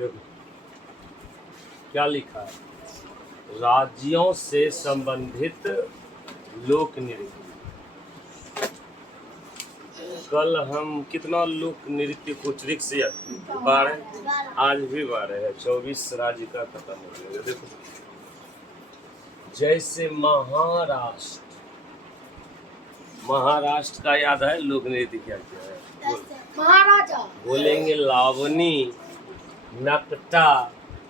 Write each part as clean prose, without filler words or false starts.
देखो क्या लिखा है, राज्यों से संबंधित लोक नृत्य। कल हम कितना लोक नृत्य को ट्रिक से 12, आज भी 12 है, 24 राज्य का खत्म हो गया। देखो जैसे महाराष्ट्र का याद है लोक नृत्य क्या क्या है? महाराजा बोलेंगे लावनी, नकटा,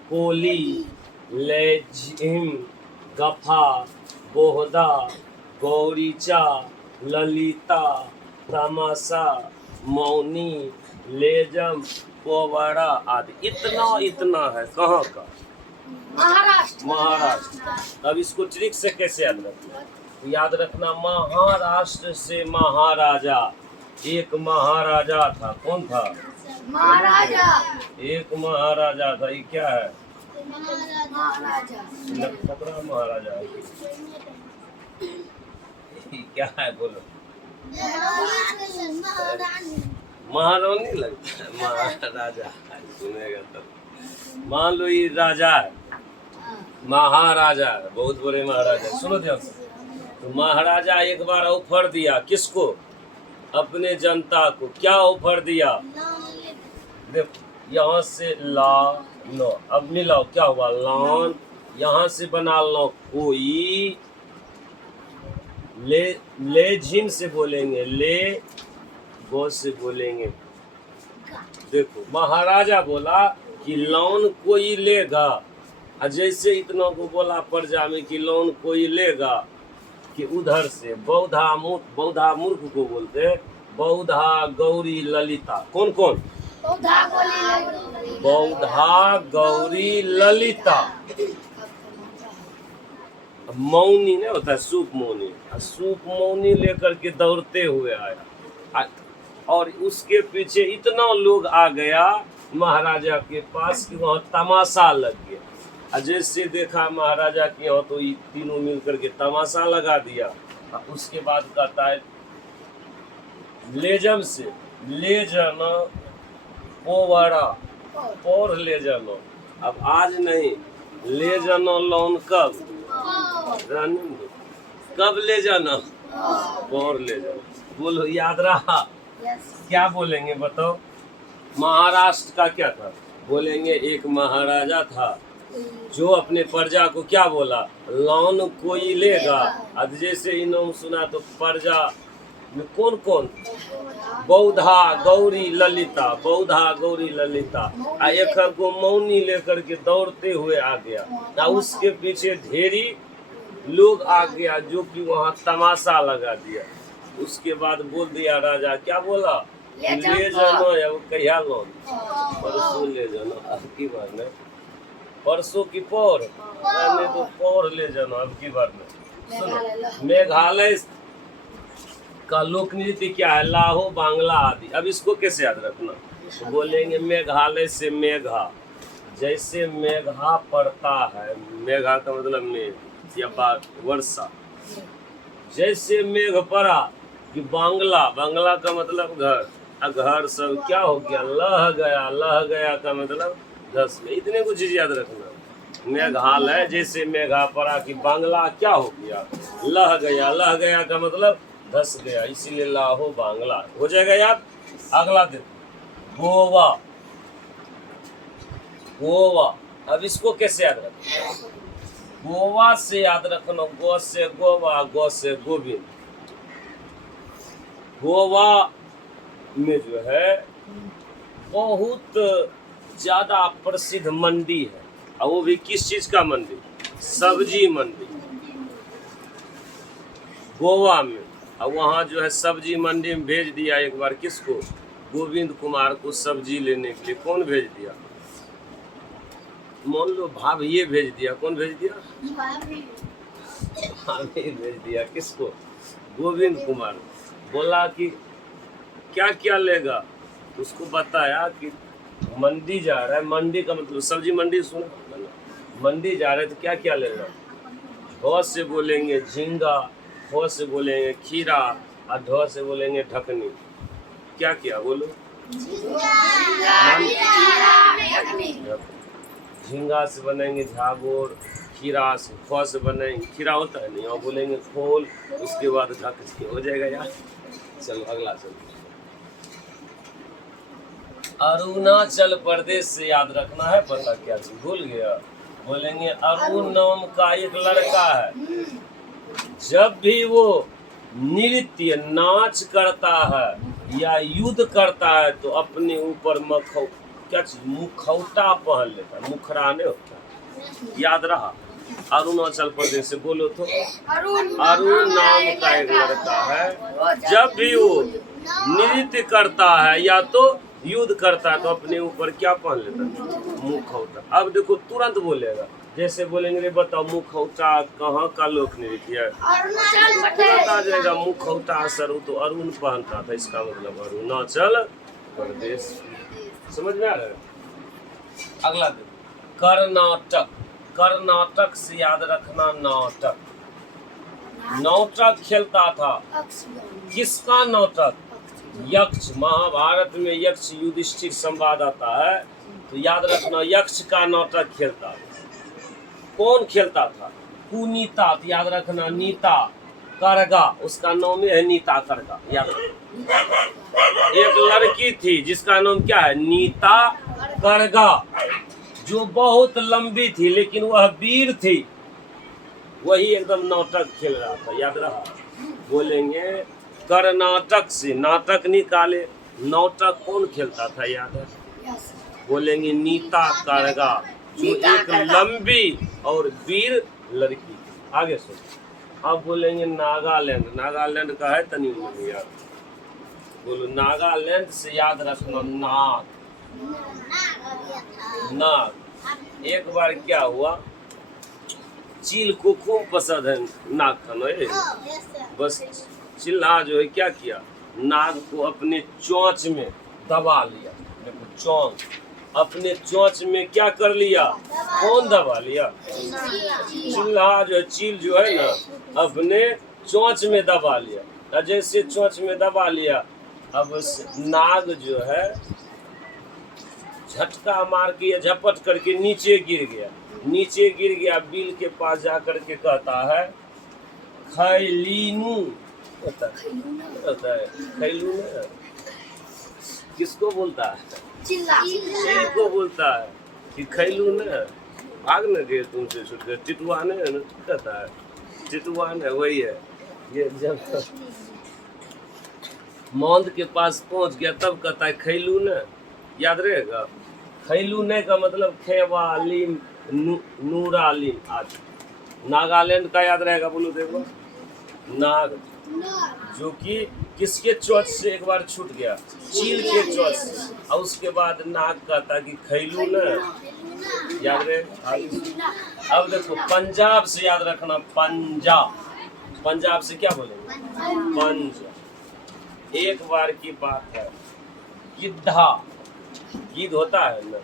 कोली, लेझिम, गफा, बोहदा, गौरीचा, ललिता, तमाशा, मौनी, लेजम, पोवाड़ा आदि। इतना है। कहाँ का? महाराष्ट्र। अब इसको ट्रिक से कैसे याद रखना? याद रखना, महाराष्ट्र से महाराजा, एक महाराजा था। कौन था? महाराजा। एक महाराजा था। ये क्या है? महाराजा। नक्षत्र महाराजा है। ये क्या है बोलो? महारानी लगता है। महाराजा सुनेगा तब। मान लो ये राजा है, महाराजा है, बहुत बड़े महाराजा। सुनो ध्यान से। तो महाराजा एक बार ऑफर दिया, किसको? अपने जनता को। क्या ऑफर दिया? देखो यहाँ से ला लो, अब मिलाओ, क्या हुआ? लॉन। यहाँ से बना लो कोई, ले झिन से बोलेंगे ले, गो से बोलेंगे। देखो महाराजा बोला कि लोन कोई लेगा, और जैसे इतना को बोला प्रजा में कि लोन कोई लेगा, कि उधर से बौद्धा मूर्ख को बोलते, बौद्धा, गौरी, ललिता। कौन कौन? बौद्धा, गौरी, ललिता। मौनी नहीं होता, सूप मौनी। सूप मौनी लेकर के दौड़ते हुए आया, और उसके पीछे इतना लोग आ गया महाराजा के पास कि वहाँ तमाशा लग गया। जैसे देखा महाराजा के यहाँ, तो ये तीनों मिलकर के तमाशा लगा दिया। उसके बाद कहता है लेजम से ले जाना पोवाड़ा, और ले जाना। अब आज नहीं, ले जाना लोन कब? कब ले जाना? और ले जाना। बोलो याद रहा? क्या बोलेंगे बताओ? महाराष्ट्र का क्या था? बोलेंगे एक महाराजा था जो अपने प्रजा को क्या बोला? लोन कोई लेगा। अब जैसे इन्होंने सुना तो प्रजा में कौन कौन? बौद्धा, गौरी, ललिता। बौद्धा, गौरी, ललिता। एक को मौनी लेकर के दौड़ते हुए आ गया, उसके पीछे ढेरी लोग आ गया, जो कि वहाँ तमाशा लगा दिया। उसके बाद बोल दिया राजा, क्या बोला? ले जानो या कहिया लोन? परसों ले जानो। अब की बार में परसों की पोर, तो पोर ले जानो अब की बार में। सुनो, मेघालय का लोक नृत्य क्या है? लाहो, बांग्ला आदि। अब इसको कैसे याद रखना? तो बोलेंगे मेघालय से मेघा, जैसे मेघा पड़ता है, मेघा का मतलब मेघ या वर्षा। जैसे मेघ पड़ा कि बांग्ला, बांग्ला का मतलब घर, घर सब क्या हो गया? लह गया। लह गया का मतलब धस गया। इतने कुछ चीज याद रखना। मेघालय जैसे मेघा पड़ा कि बांग्ला क्या हो गया? लह गया। लह गया का मतलब धस गया, इसीलिए लाहो बांग्ला हो जाएगा याद। अगला दिन गोवा। गोवा, अब इसको कैसे याद रखना? गोवा से याद रखना, गो से गोवा, गो से गोविंद। गोवा में जो है बहुत ज्यादा प्रसिद्ध मंडी है, और वो भी किस चीज का मंडी? सब्जी मंडी गोवा में। और वहाँ जो है सब्जी मंडी में भेज दिया एक बार, किसको? गोविंद कुमार को सब्जी लेने के लिए। कौन भेज दिया? मान लो भाभी भेज दिया। कौन भेज दिया? भाभी भेज दिया। किसको? गोविंद कुमार। बोला कि क्या क्या लेगा? उसको बताया कि मंडी जा रहा है। मंडी का मतलब सब्जी मंडी, सुनो, मंडी जा रहे तो क्या क्या लेगा? ढो से बोलेंगे झींगा, हो से बोलेंगे खीरा, और ढो से बोलेंगे ढकनी। क्या क्या बोलो? झींगा से बनेंगे झागोर, खीरा से फ से बनेंगे, खीरा होता है नहीं, और बोलेंगे खोल, उसके बाद घक हो जाएगा यार। चलो अगला चलो। अरुणाचल प्रदेश से याद रखना है, पता क्या चीज भूल गया। बोलेंगे अरुण नाम का एक लड़का है, जब भी वो नृत्य नाच करता है या युद्ध करता है तो अपने ऊपर क्या चीज मुखौटा पहन लेता है, मुखरा नहीं होता है। याद रहा? अरुणाचल प्रदेश से बोलो तो। अरुण नाम का एक लड़का है, जब भी वो नृत्य करता है या तो युद्ध करता है तो अपने ऊपर क्या पहन लेता है? मुखौटा। अब देखो तुरंत बोलेगा, जैसे बोलेंगे रे बताओ मुखौटा कहाँ का लोक नृत्य है, तुरंत आ जाएगा मुखौटा सर तो अरुण पहनता था, इसका मतलब अरुणाचल प्रदेश। समझ में आ रहा है? अगला देखो कर्नाटक। कर्नाटक से याद रखना नाटक। नाटक खेलता था, किसका नाटक? यक्ष। महाभारत में यक्ष युधिष्ठिर संवाद आता है तो याद रखना यक्ष का नाटक खेलता था। कौन खेलता था? कुनीता, तो याद रखना नीता करगा, उसका नाम है नीता करगा। याद रखना एक लड़की थी जिसका नाम क्या है? नीता करगा, जो बहुत लंबी थी लेकिन वह वीर थी, वही एकदम नाटक खेल रहा था। याद रहा? बोलेंगे कर्नाटक से नाटक निकाले। नाटक कौन खेलता था? याद है? बोलेंगे नीता करगा, जो एक लंबी और वीर लड़की थी। आगे सुनो। अब बोलेंगे नागालैंड। नागालैंड का है तनी याद, बोलो नागालैंड से याद रखना नाग। नाग। एक बार क्या हुआ, चील को खूब पसंद है नाग खाना, बस चिल्ला जो है क्या किया, नाग को अपने चोंच में दबा लिया। देखो चोंच, अपने चोंच में क्या कर लिया? कौन दबा लिया? चिल्ला जो है, चील जो है ना अपने चोंच में दबा लिया। जैसे चोंच में दबा लिया, अब नाग जो है झटका मार के या झपट करके नीचे गिर गया। नीचे गिर गया, बिल के पास जा करके कहता है खैलीनू। होता है खैलूना, किसको बोलता है? चील को बोलता है कि खैलूना, भाग न गए तुमसे छूट गए। टिटुआने है ना, कहता है टिटुआन है, वही है। ये जब मौंद के पास पहुंच गया तब कहता है खैलूना। याद रहेगा? खैलूने का मतलब खेवालीन, नूरालीन आदि। नागालैंड का याद रहेगा? बोलो देखो। नाग, जो कि किसके चोंच से एक बार छूट गया? चील के चोंच से। और उसके बाद नाग कहता कि खैलूना। याद रहे? अब देखो पंजाब से याद रखना पंजाब। पंजाब से क्या बोलेंगे? पंजाब। एक बार की बात है, गिद्धा, गिद्ध होता है ना,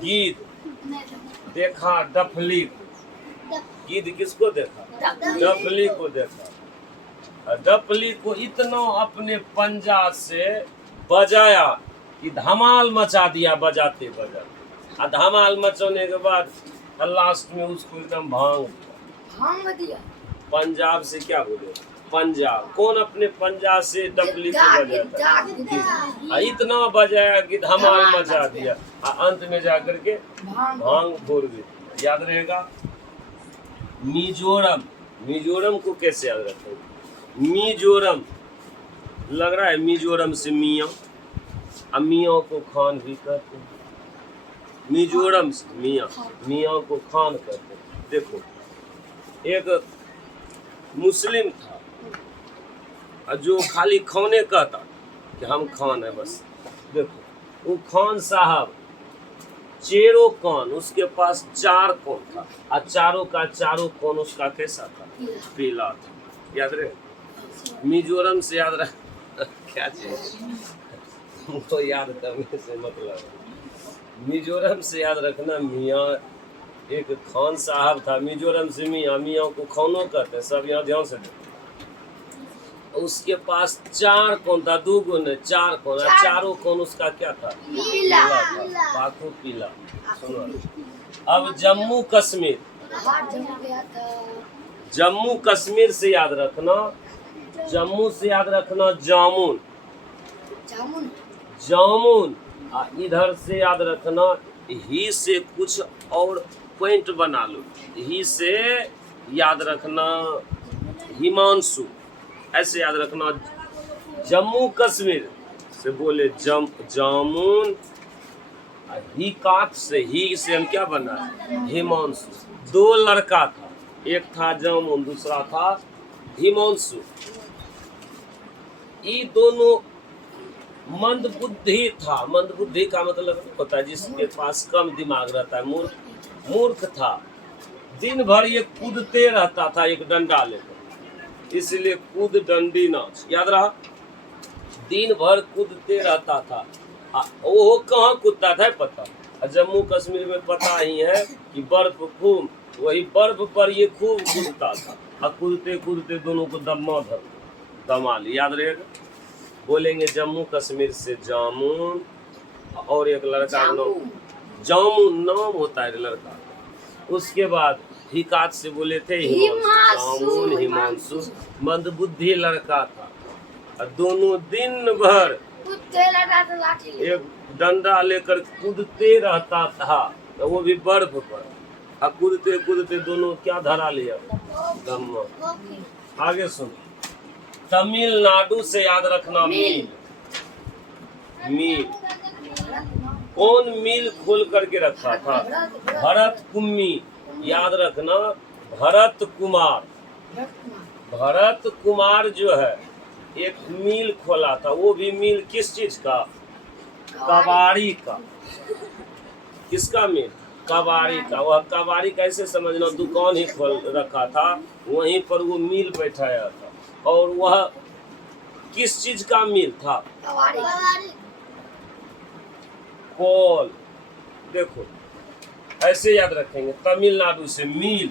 गिद्ध देखा डफली को। गिद्ध किसको देखा? डफली को देखा। डफली को इतना अपने पंजा से बजाया कि धमाल मचा दिया, बजाते बजाते। धमाल मचाने के बाद लास्ट में उसको एकदम भांग दिया। पंजाब से क्या बोले? पंजाब। कौन अपने पंजा से डफली को बजाता? इतना बजाया कि धमाल मचा दिया, अंत में जाकर के भांग फोड़ दी। याद रहेगा? मिजोरम। मिजोरम को कैसे याद रखेंगे? मिजोरम, लग रहा है मिजोरम से मियाँ, अब मियाँ को खान भी कहते हैं। मिजोरम से मियाँ, मियाँ को खान कहते हैं। देखो एक मुस्लिम था जो खाली खाने कहता कि हम खान है बस। देखो वो खान साहब चेरो कान, उसके पास 4 कोन था, और चारों का चारों कोन उसका कैसा था? पीला था। याद रहे? मिजोरम से याद रख क्या चीज तो याद करने से मतलब। मिजोरम से याद रखना मियाँ, एक खान साहब था मिजोरम से मियाँ। मियाँ को खानो कहते हैं, सब यहाँ ध्यान से देखो। उसके पास 4 कोण था, 2 गुण 4 कोण, चारों कोण उसका क्या था? पीला। था, पाकू पीला। सुनो, अब जम्मू कश्मीर, हाथ जम गया था। जम्मू कश्मीर से याद रखना, जम्मू से याद रखना जामुन, जामुन। जामुन। इधर से याद रखना ही से कुछ और पॉइंट बना लो, ही से याद रखना हिमांशु, ऐसे याद रखना। जम्मू कश्मीर से बोले जामुन, ही काट से, ही से हम क्या बना? हिमांशु। 2 लड़का था, एक था जामुन, दूसरा था हिमांशु। ये दोनों मंद बुद्धि था। मंद बुद्धि का मतलब होता है जिसके पास कम दिमाग रहता है, मूर्ख था। दिन भर ये कूदते रहता था एक डंडा लेकर, इसलिए कूद डंडी नाच याद रहा। दिन भर कूदते रहता था। वो कहाँ कूदता था पता? जम्मू कश्मीर में पता ही है कि बर्फ खूब, वही बर्फ पर ये खूब कूदता था। और कूदते कूदते दोनों को दमा लिया। याद रहेगा। बोलेंगे जम्मू कश्मीर से जामुन, और एक लड़का नाम जामुन नाम होता है लड़का। उसके बाद हिकात से बोले थे जामुन, हिमांशु। मंदबुद्धि लड़का था, और दोनों दिन भर एक डंडा लेकर कूदते रहता था, तो वो भी बर्फ पर। और कूदते कूदते दोनों क्या धरा लिया? दम। आगे सुनो, तमिलनाडु से याद रखना मील। मील कौन मील खोल करके रखा था? भरत कुम्मी। याद रखना भरत कुमार। भरत कुमार जो है एक मील खोला था। वो भी मील किस चीज का? कबाड़ी का। किसका मील? कबाड़ी का। वह कबाड़ी कैसे समझना? दुकान ही खोल रखा था, वहीं पर वो मील बैठाया था। और वह किस चीज का मील था? कोल। देखो ऐसे याद रखेंगे, तमिलनाडु से मील।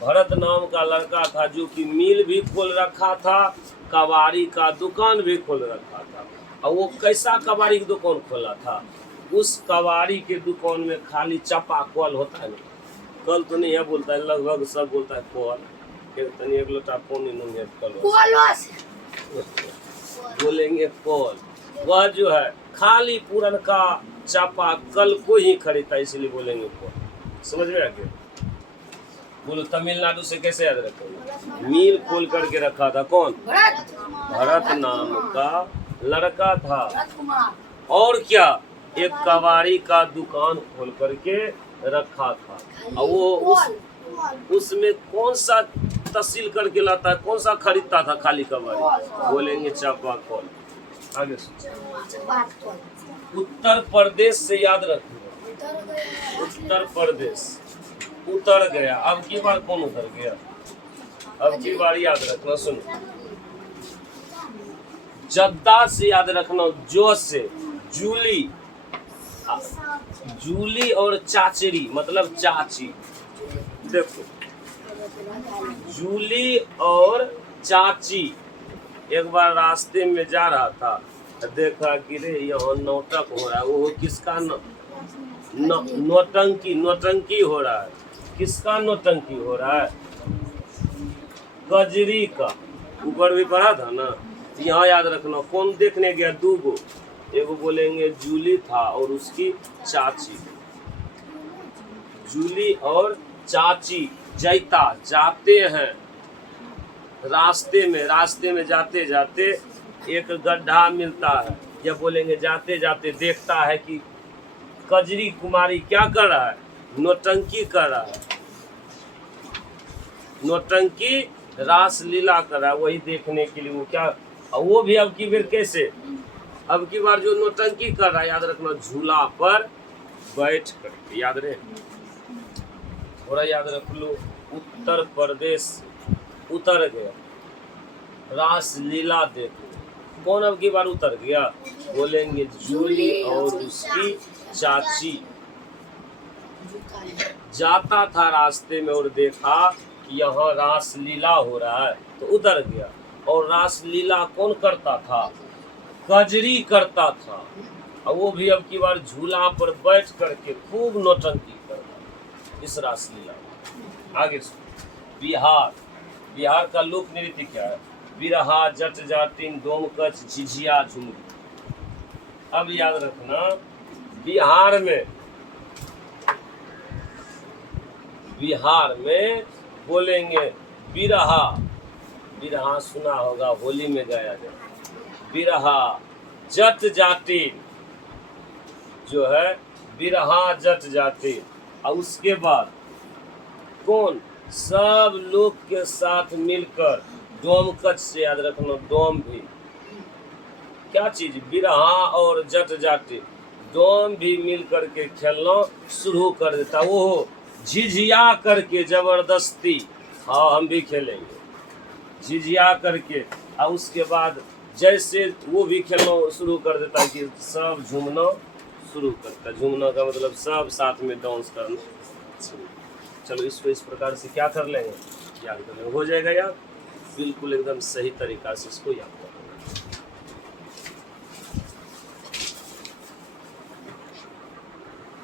भरत नाम का लड़का था जो कि मील भी खोल रखा था, कबाड़ी का दुकान भी खोल रखा था। और वो कैसा कबाड़ी की दुकान खोला था? उस कबाड़ी के दुकान में खाली चापा कल होता है ना, कल तो नहीं है बोलता है, लगभग सब बोलता है कल। एक लोटा पानी नहीं कल बोलेंगे कल। वह जो है खाली पूरन का चापा कल को ही खरीदता, इसलिए बोलेंगे कल। समझ में आ गया? बोलो तमिलनाडु से कैसे याद रखेंगे? मील खोल करके रखा था कौन? भरत नाम का लड़का था। और क्या? एक कबाड़ी का दुकान खोल करके रखा था। और वो उसमें कौन सा तहसील करके लाता है? कौन सा खरीदता था खाली कबाड़ी? बोलेंगे चापा कल। आगे उत्तर प्रदेश से याद रखिए। उत्तर प्रदेश उतर गया। अब की बार कौन उतर गया? अब की बार याद रखना। सुनो, जद्दा से याद रखना जो से जूली। जूली और चाचरी मतलब चाची। देखो जूली और चाची। एक बार रास्ते में जा रहा था, देखा कि रे यहाँ नौटक हो रहा है। वो किसका नौटंकी हो रहा है। किसका नौटंकी हो रहा है? कजरी का। ऊपर भी पढ़ा था ना। यहाँ याद रखना कौन देखने गया? 2 गो। एगो बोलेंगे जूली था और उसकी चाची। जूली और चाची जाते हैं रास्ते में जाते जाते एक गड्ढा मिलता है। या बोलेंगे जाते जाते देखता है कि कजरी कुमारी क्या कर रहा है? नौटंकी कर रहा है। नौटंकी रास लीला कर रहा है। वही देखने के लिए वो क्या, वो भी अब की बार कैसे? अब की बार जो नौटंकी कर रहा है याद रखना झूला पर बैठ कर। याद रहे, थोड़ा याद रख लो। उत्तर प्रदेश उतर गया, रास लीला देखो। कौन अब की बार उतर गया? बोलेंगे जूली और उसकी चाची। जाता था रास्ते में और देखा कि यहाँ रास लीला हो रहा है तो उतर गया। और रासलीला कौन करता था? कजरी करता था। और वो भी अब की बार झूला पर बैठ करके खूब नौटंकी करता इस रासलीला में। आगे सुनो। बिहार, बिहार का लोक नृत्य क्या है? बिरहा, जट जाटिन, डोमकच, झिझिया, झुमरी। अब याद रखना, बिहार में बोलेंगे बिरहा। बिरहा सुना होगा, होली में गाया जाए। बिरहा, जट जाटिन जो है, बिरहा जट जाटिन। और उसके बाद कौन? सब लोग के साथ मिलकर डोमकच से याद रखना, डोम भी क्या चीज? बिरहा और जट जाटिन डोम भी मिल करके खेलना शुरू कर देता। वो झिझिया करके जबरदस्ती, हाँ हम भी खेलेंगे झिझिया करके। और उसके बाद जैसे वो भी खेलना शुरू कर देता कि सब झूमना शुरू करता। झूमना का मतलब सब साथ में डांस करना। चलो इसको इस प्रकार से क्या कर लेंगे, याद कर लेंगे, हो जाएगा याद। बिल्कुल एकदम सही तरीका से इसको याद